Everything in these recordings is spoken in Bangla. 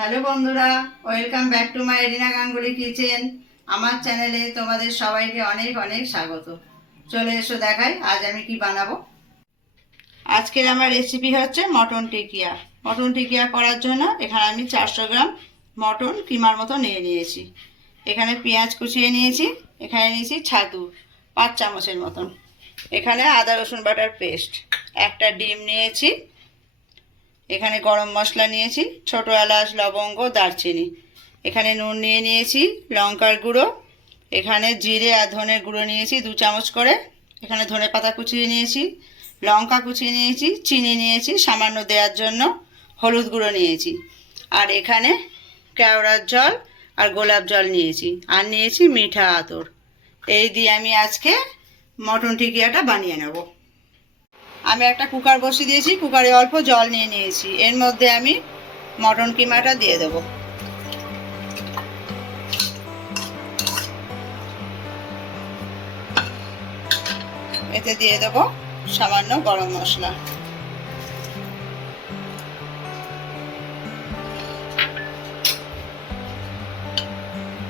হ্যালো বন্ধুরা, welcome back to my arena Ganguly kitchen. আমার চ্যানেলে তোমাদের সবাইকে অনেক অনেক স্বাগত। চলে এসো দেখাই আজ আমি কি বানাবো। আজকের আমার রেসিপি হচ্ছে মটন টিকিয়া। মটন টিকিয়া করার জন্য এখানে আমি 400 গ্রাম মটন কিমার মতো নিয়ে নিয়েছি। এখানে পেঁয়াজ কুচিয়ে নিয়েছি, এখানে নিয়েছি ছাতু 5 চামচের মতন, এখানে আদা রসুন বাটার পেস্ট, একটা ডিম নিয়েছি, এখানে গরম মশলা নিয়েছি, ছোট এলাচ, লবঙ্গ, দারচিনি, এখানে নুন নিয়ে নিয়েছি, লঙ্কার গুঁড়ো, এখানে জিরে আর ধনের গুঁড়ো নিয়েছি 2 চামচ করে, এখানে ধনে পাতা কুচিয়ে নিয়েছি, লঙ্কা কুচিয়ে নিয়েছি, চিনি নিয়েছি সামান্য দেওয়ার জন্য, হলুদ গুঁড়ো নিয়েছি, আর এখানে কেওড়ার জল আর গোলাপ জল নিয়েছি, আর নিয়েছি মিঠা আতর। এই দিয়ে আমি আজকে মটন টিকিয়াটা বানিয়ে নেব। আমি একটা কুকার বসিয়ে দিয়েছি, কুকারে অল্প জল নিয়ে নিয়েছি, এর মধ্যে আমি মটন কিমাটা দিয়ে দেব। এতে দিয়ে দেব সামান্য গরম মশলা,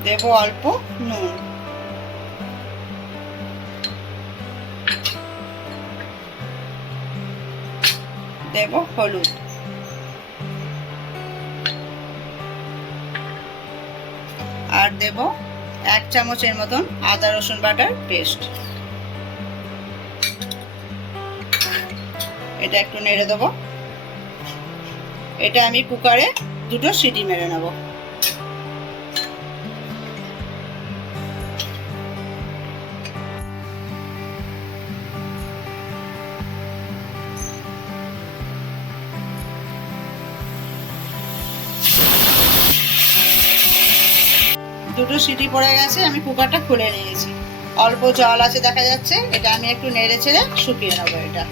দেব অল্প নুন, দেব হলুদ, আর দেব 1 চামচের মতন আদা রসুন বাটার পেস্ট। এটা একটু নেড়ে দেব। এটা আমি কুকারে 2টো সিটি মেরে নেব। দুটো সিটি পড়ে গেছে, আমি কুকারটা খুলে নিয়েছি। অল্প জল আছে দেখা যাচ্ছে, এটা আমি একটু নেড়ে ছেড়ে শুকিয়ে নেবো। এটা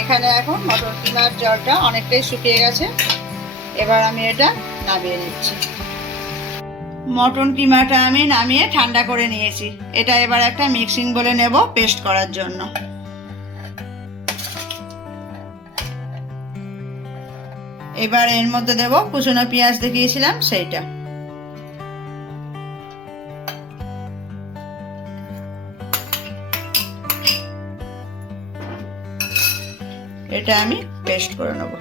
এখানে এখন মটন কিমার জলটা অনেকটাই শুকিয়ে গেছে, এবার আমি এটা নামিয়ে নিচ্ছি। মটন কিমাটা আমি নামিয়ে ঠান্ডা করে নিয়েছি, এটা এবার একটা মিক্সিং বলে নেব পেস্ট করার জন্য। এবার এর মধ্যে দেব কুচনো পেঁয়াজ দেখিয়েছিলাম সেইটা, এটা আমি পেস্ট করে নেব।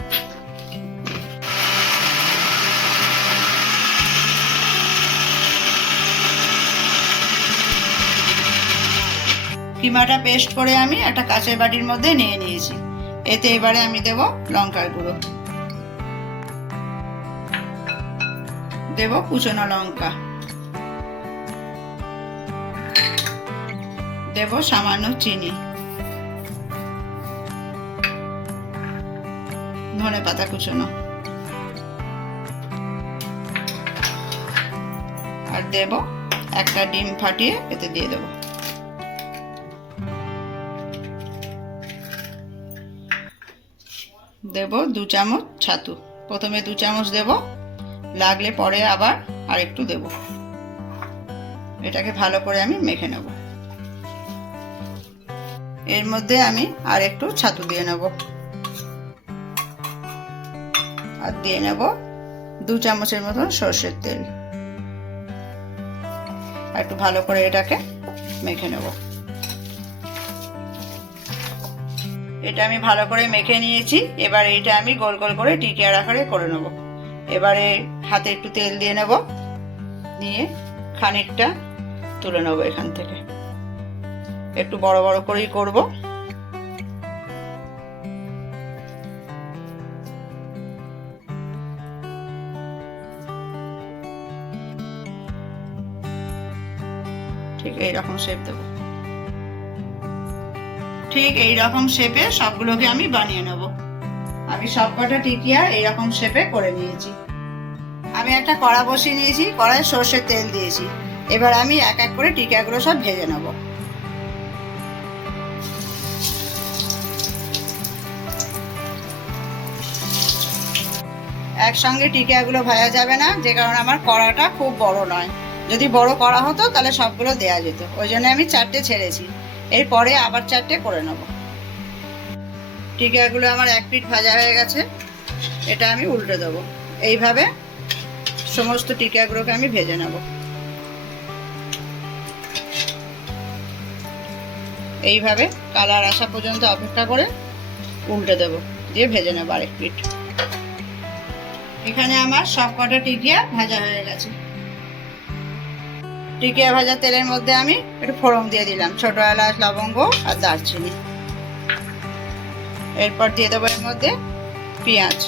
কিমাটা পেস্ট করে আমি একটা কাঁচের বাটির মধ্যে নিয়ে নিয়েছি। এতে এবারে আমি দেব লঙ্কার গুঁড়ো, দেব কুচনো লঙ্কা, দেব সামান্য চিনি, ধনে পাতা কুচনো, আর দেব একটা ডিম ফাটিয়ে এতে দিয়ে দেব। দেব 2 চামচ ছাতু, প্রথমে 2 চামচ দেব, লাগলে পরে আবার আর একটু দেব। এটাকে ভালো করে আমি মেখে নেব। এর মধ্যে আমি আর একটু ছাতু দিয়ে নেব, আর দিয়ে নেব 2 চামচের মতন সরষের তেল, আর একটু ভালো করে এটাকে মেখে নেব। এটা আমি ভালো করে মেখে নিয়েছি, এবার এটা আমি গোল গোল করে টিকিয়ার আকারে করে নেব। এবারে হাতে একটু তেল দিয়ে নেব, নিয়ে খানিকটা তুলে নেব এখান থেকে, একটু বড় বড় করেই করব। ঠিক এইরকম শেপ দেব, ঠিক এইরকম শেপে সবগুলোকে আমি বানিয়ে নেব। আমি সবকটা টিকিয়া এইরকম শেপে করে নিয়েছি। আমি একটা কড়া বসিয়ে নিয়েছি, কড়ায় সর্ষের তেল দিয়েছি, এবার আমি এক এক করে টিকিয়াগুলো সব ভেজে নেব। একসঙ্গে টিকিয়াগুলো ভাজা যাবে না, যে কারণে আমার কড়াটা খুব বড় নয়। যদি বড় কড়া হতো তাহলে সবগুলো দেয়া যেত, ওই জন্য আমি 4টে ছেড়েছি, এরপরে আবার 4টে করে নেব। টিকিয়াগুলো আমার 1 পিঠ ভাজা হয়ে গেছে, এটা আমি উল্টে দেবো। এইভাবে সমস্ত টিকিয়াগুলোকে আমি ভেজে নেব। এইভাবে কালার আসা পর্যন্ত অপেক্ষা করে উল্টে দেবো, দিয়ে ভেজে নেবো আরেক পিঠ। এখানে আমার সব কটা টিকিয়া ভাজা হয়ে গেছে। টিকিয়া ভাজা তেলের মধ্যে আমি একটু ফোড়ন দিয়ে দিলাম, ছোট এলাচ, লবঙ্গ আর দারচিনি। এরপর দিয়ে দেবো এর মধ্যে পেঁয়াজ।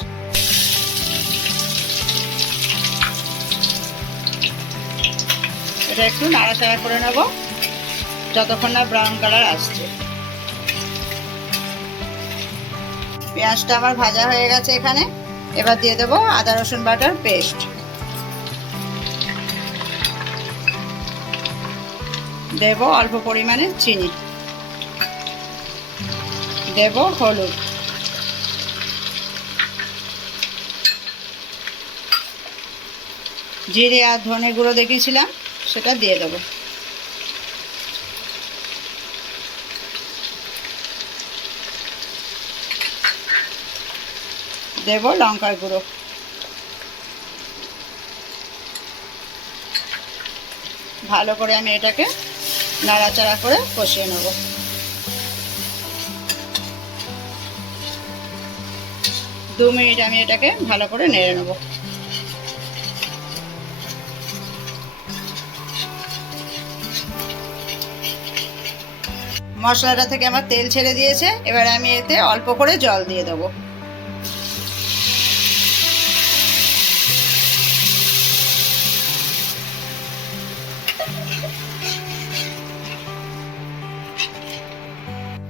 এটা একটু নাড়াচাড়া করে নেব যতক্ষণ না ব্রাউন কালার আসছে। পেঁয়াজটা আমার ভাজা হয়ে গেছে এখানে। এবার দিয়ে দেবো আদা রসুন বাটার পেস্ট, দেব অল্প পরিমাণে চিনি, দেব হলুদ, জিরে আর ধনে গুঁড়ো দেখিয়েছিলাম সেটা দিয়ে দেবো। দেব লঙ্কার গুঁড়ো। ভালো করে আমি এটাকে নাড়াচাড়া করে কষিয়ে নেব। দু মিনিট আমি এটাকে ভালো করে নেড়ে নেব। মশলাটা থেকে আমার তেল ছেড়ে দিয়েছে। এবার আমি এতে অল্প করে জল দিয়ে দেবো।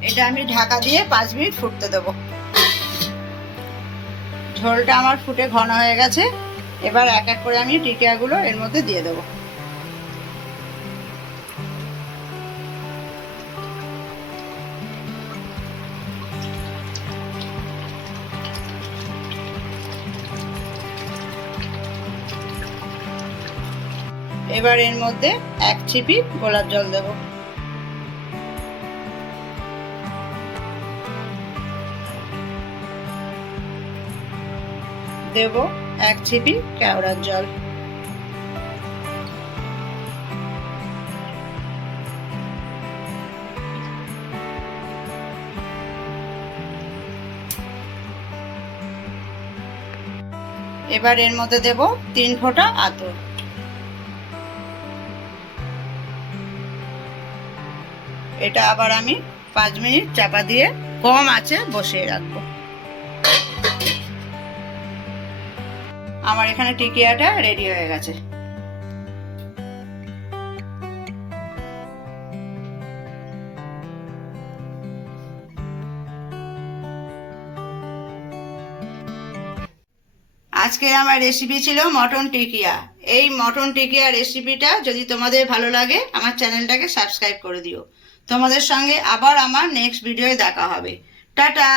এটা আমি ঢাকা দিয়ে 5 মিনিট ফুটতে দেবো। ঝোলটা আমার ফুটে ঘন হয়ে গেছে। এবার এক এক করে আমি টিকিয়াগুলো এর মধ্যে দিয়ে দেবো। এবার এর মধ্যে 1 চিপি গোলাপ জল দেব। দেব 1 চিপি কেওড়ার জল। এবার এর মধ্যে দেব 3 ফোঁটা আতর। এটা আবার আমি 5 মিনিট চাপা দিয়ে কম আঁচে বসিয়ে রাখবো। আমার এখানে টিকিয়াটা রেডি হয়ে গেছে। আজকের আমার রেসিপি ছিল মটন টিকিয়া। এই মটন টিকিয়া রেসিপিটা যদি তোমাদের ভালো লাগে আমার চ্যানেলটাকে সাবস্ক্রাইব করে দিও। তোমাদের সঙ্গে আবার আমার নেক্সট ভিডিওয়ে দেখা হবে। টাটা।